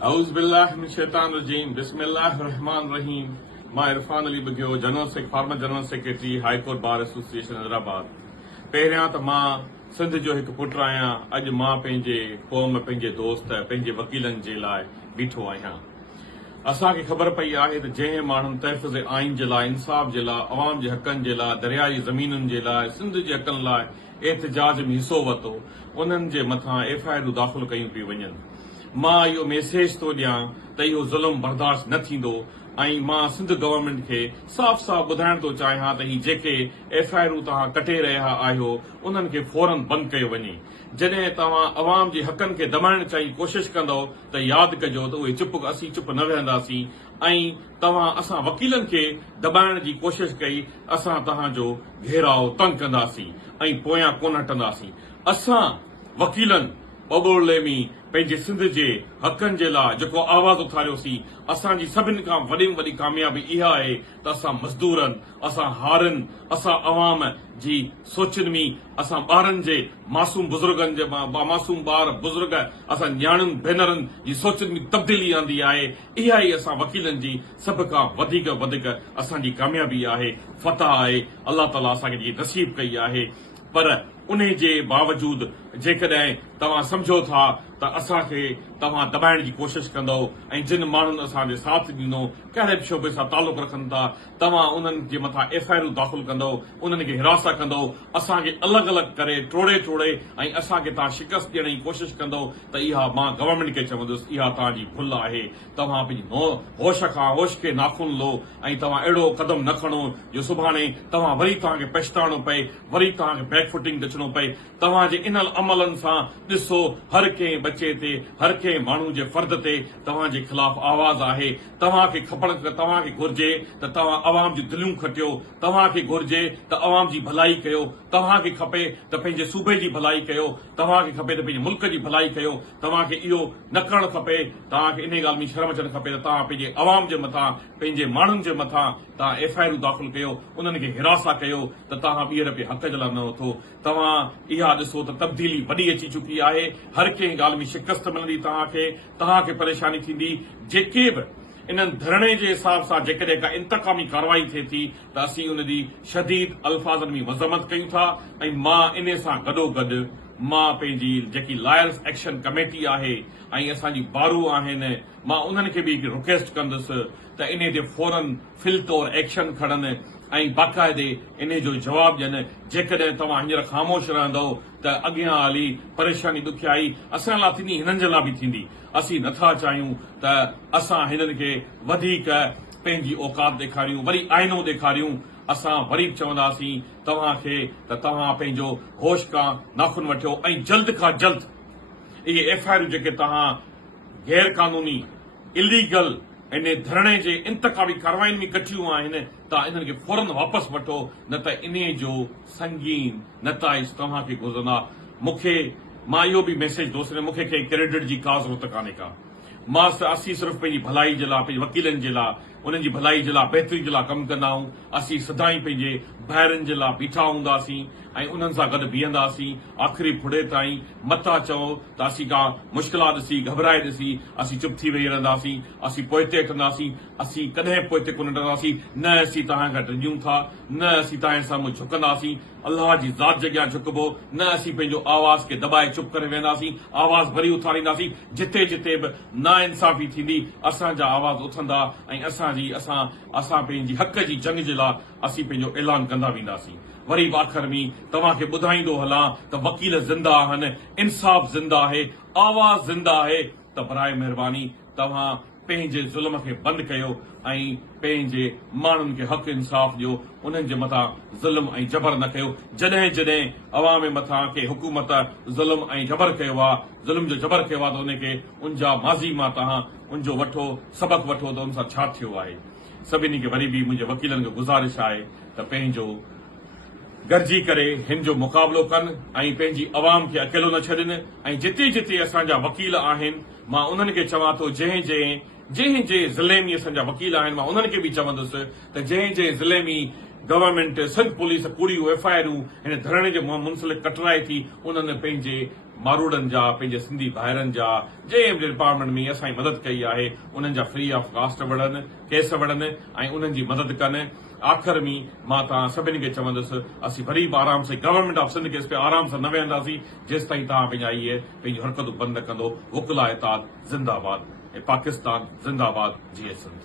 Auz billah min shaitan rajim. Bismillah rahman rahim. Ma Irfan Ali Bagyo, former General Secretary, High Court Bar Association, Hyderabad. पहिरियां त मां सिंध जो हिकु पुटु आहियां. अॼु मां पंहिंजे क़ौम, पंहिंजे दोस्त, पंहिंजे वकीलनि जे लाइ बीठो आहियां. असांखे ख़बर पई आहे त जंहिं माण्हुनि तहफ़ुज़ आइन जे लाइ, इंसाफ़ जे लाइ, अवाम जे हक़नि जे लाइ, दरियाई ज़मीनुनि जे लाइ, सिंध जे हक़नि लाइ एहतिजाज में हिसो वरितो, उन्हनि जे मथां एफआईआर दाख़िल कयूं पियूं वञनि. मां इहो मैसेज थो ॾियां त इहो ज़ुल्म बर्दाश्त न थींदो ऐं मां सिंध गवर्नमेंट खे साफ़ साफ़ ॿुधाइण थो चाहियां त ही जेके एफआईआरूं तव्हां कटे रहिया आहियो उन्हनि खे फौरन बंदि कयो वञे. जॾहिं तव्हां अवाम जे हक़नि खे दॿाइण जी कोशिशि कंदव त यादि कजो त उहे असीं चुप न वेहंदासीं ऐं असां वकीलनि खे दॿाइण जी कोशिशि कई, असां तव्हांजो घेराव तंग कंदासीं ऐं पोयां कोन हटंदासीं. असां वकीलनि बबोले में पंहिंजे सिंध जे हक़नि जे लाइ जेको आवाज़ उथारियोसीं, असांजी सभिनी खां वॾी में वॾी कामयाबी इहा आहे त असां मज़दूरनि, असां हारनि, असां अवाम जी सोचनि में, असां ॿारनि जे मासूम बुज़ुर्गनि जे मासूम ॿार बुज़ुर्ग, असां न्याणियुनि भेनरुनि जी सोचनि में तब्दीली आंदी आहे. इहा ई असां वकीलनि जी सभ खां वधीक असांजी कामयाबी आहे, फतह आहे. अलाह ताला असांखे जी नसीब कई आहे. पर उन जे बावजूद जेकॾहिं तव्हां सम्झो था त असांखे तव्हां दॿाइण जी कोशिशि कंदव ऐं जिन माण्हुनि असांजो साथ ॾिनो, कहिड़े बि शोबे सां तालुक़ रखनि था, तव्हां उन्हनि जे मथां एफआईआरूं दाख़िल कंदव, उन्हनि खे हिरासत कंदव, असांखे अलॻि अलॻि करे टोड़े ऐं असांखे तव्हां शिकस्त ॾियण जी कोशिशि कंदव, त इहा मां गवर्नमेंट खे चवंदुसि इहा तव्हांजी भुल आहे. तव्हां पंहिंजी होश खां होश खे नाखून लो ऐं तव्हां अहिड़ो कदम न खणो जो सुभाणे तव्हां वरी तव्हांखे पछताइणो पए, वरी तव्हांखे बैकफुटिंग ॾिसणो पए. तव्हांजे इन अमलनि सां ॾिसो हर कंहिं बचे ते, हर कंहिं माण्हू जे फर्द ते तव्हांजे ख़िलाफ़ आवाज़ आहे. तव्हांखे घुर्जे त तव्हां अवाम जी दिलियूं खटियो, तव्हांखे घुर्जे त अवाम जी भलाई कयो, तव्हांखे खपे त पंहिंजे सूबे जी भलाई कयो, तव्हांखे खपे त पंहिंजे मुल्क जी भलाई कयो. तव्हांखे इहो न करणु खपे. तव्हांखे इन ॻाल्हि में शर्म अचणु खपे त तव्हां पंहिंजे अवाम जे मथां, पंहिंजे माण्हुनि जे मथां तव्हां एफआईआरूं दाख़िल कयो, उन्हनि खे हिरासा कयो त तव्हां ॿीहर बि हक़ जे लाइ न उथो. तव्हां इहा ॾिसो त तब्दीली वॾी अची चुकी आहे. हर कंहिं ॻाल्हि में शिकस्त मिलंदी, तव्हांखे परेशानी थींदी. जेके बि इन्हनि धरणे जे हिसाब सां जेकॾहिं का इंतकामी कार्रवाई थिए थी त असीं उन जी शदीद अल्फाज़नि में मज़म्मत कयूं था. ऐं मां इन सां गॾोगॾु मां पंहिंजी जेकी लॉयर्स एक्शन कमेटी आहे ऐं असांजी बारू आहिनि, मां उन्हनि खे बि रिक्वेस्ट कंदुसि त इन ते फौरन फिलतौर एक्शन खणनि ऐं बाक़ाइदे इन जो जवाबु ॾियनि. जेकॾहिं तव्हां हींअर ख़ामोश रहंदव त अॻियां हली परेशानी ॾुखियाई असां लाइ थींदी, हिननि जे लाइ बि थींदी. असीं नथा चाहियूं त असां हिननि खे वधीक पंहिंजी औकात ॾेखारियूं, वरी आइनो ॾेखारियूं. असां वरी चवंदासीं तव्हांखे त तव्हां पंहिंजो होश खां नाखून वठियो ऐं जल्द खां जल्द इहे एफआईआरूं जेके तव्हां गैर कानूनी इलीगल इन धरणे जे इंतकामी कार्रवाइनि में कठियूं आहिनि, तव्हां इन्हनि खे फौरन वापसि वठो, न त इन जो संगीन नताइज तव्हांखे गुज़रंदा. मां इहो बि मैसेज दोस्त ॾिनो, मूंखे कंहिं क्रेडिट जी का ज़रूरत कान्हे का. असीं सिर्फ़ु पंहिंजी भलाई जे लाइ, पंहिंजे वकीलनि जे लाइ, उन्हनि जी भलाई जे लाइ, बहितरी जे लाइ कमु कंदा आहियूं. असीं सदाईं पंहिंजे ॿाहिरनि जे लाइ बीठा हूंदासीं ऐं उन्हनि सां गॾु बीहंदासीं आख़िरी फुड़े ताईं. मता चओ त असीं का मुश्किलात ॾिसी, घबराए ॾिसी असीं चुप थी वेही रहंदासीं, असीं पोइते हटंदासीं, असीं कॾहिं पोइते कोन हटंदासीं. न असीं तव्हां खां डिॼूं था, न असीं तव्हांजे साम्हूं झुकंदासीं. अलाह जी ज़ात जे अॻियां झुकबो, न असीं पंहिंजो आवाज़ खे दॿाए चुप करे वेंदासीं. आवाज़ वरी उथारींदासीं. जिते जिते बि नाइंसाफ़ी थींदी असांजा आवाज़ उथंदा ऐं असां पंहिंजी हक़ जी जंग जे लाइ असीं पंहिंजो ऐलान कंदा वेंदासीं. वरी बि आख़िर में तव्हांखे ॿुधाईंदो हलां त वकील ज़िंदा आहिनि, इंसाफ़ ज़िंदा आहे, आवाज़ ज़िंदा आहे. त बराए महिरबानी तव्हां पंहिंजे ज़ुल्म खे बंदि कयो ऐं पंहिंजे माण्हुनि खे हक़ इंसाफ़ ॾियो. उन्हनि जे मथां ज़ुल्म ऐं जबर न कयो. जॾहिं अवाम जे मथां के हुकूमत ज़ुल्म ऐं जबर कयो आहे, ज़ुल्म जो जबर कयो आहे, त उनखे उनजा माज़ी मां तव्हां उनजो सबक़ वठो त उन सां छा थियो आहे. सभिनी खे वरी बि मुंहिंजे वकीलनि खे गुज़ारिश आहे त पंहिंजो गॾिजी करे हिन जो मुक़ाबिलो कनि ऐं पंहिंजी अवाम खे अकेलो न छॾनि. ऐं जिते जिते असांजा वकील आहिनि, मां उन्हनि खे चवां थो, जंहिं ज़िले में असांजा वकील आहिनि, मां उन्हनि खे बि चवंदुसि त जंहिं ज़िले में गवर्नमेंट सिंध पुलिस कूड़ियूं एफआईआरूं हिन धरणे जे मुंसलिक कटराए थी, उन्हनि पंहिंजे मारूड़नि जा पंहिंजे सिंधी भाइरनि जा जंहिं बि डिपार्टमेंट में असांजी मदद कई आहे उन्हनि जा फ्री ऑफ कास्ट वड़नि केस वड़नि ऐं उन्हनि जी मदद कनि। आख़िर में मां तव्हां सभिनी खे चवंदुसि असीं वरी बि आराम सां गवर्नमेंट ऑफ सिंध केस पे आराम सां न वेहंदासीं जेसि ताईं तव्हां पंहिंजा इहे पंहिंजूं हरकतूं बंदि न कंदो। वकिला इताद जिंदाबाद ऐं पाकिस्तान जिंदाबाद। जी सिंध।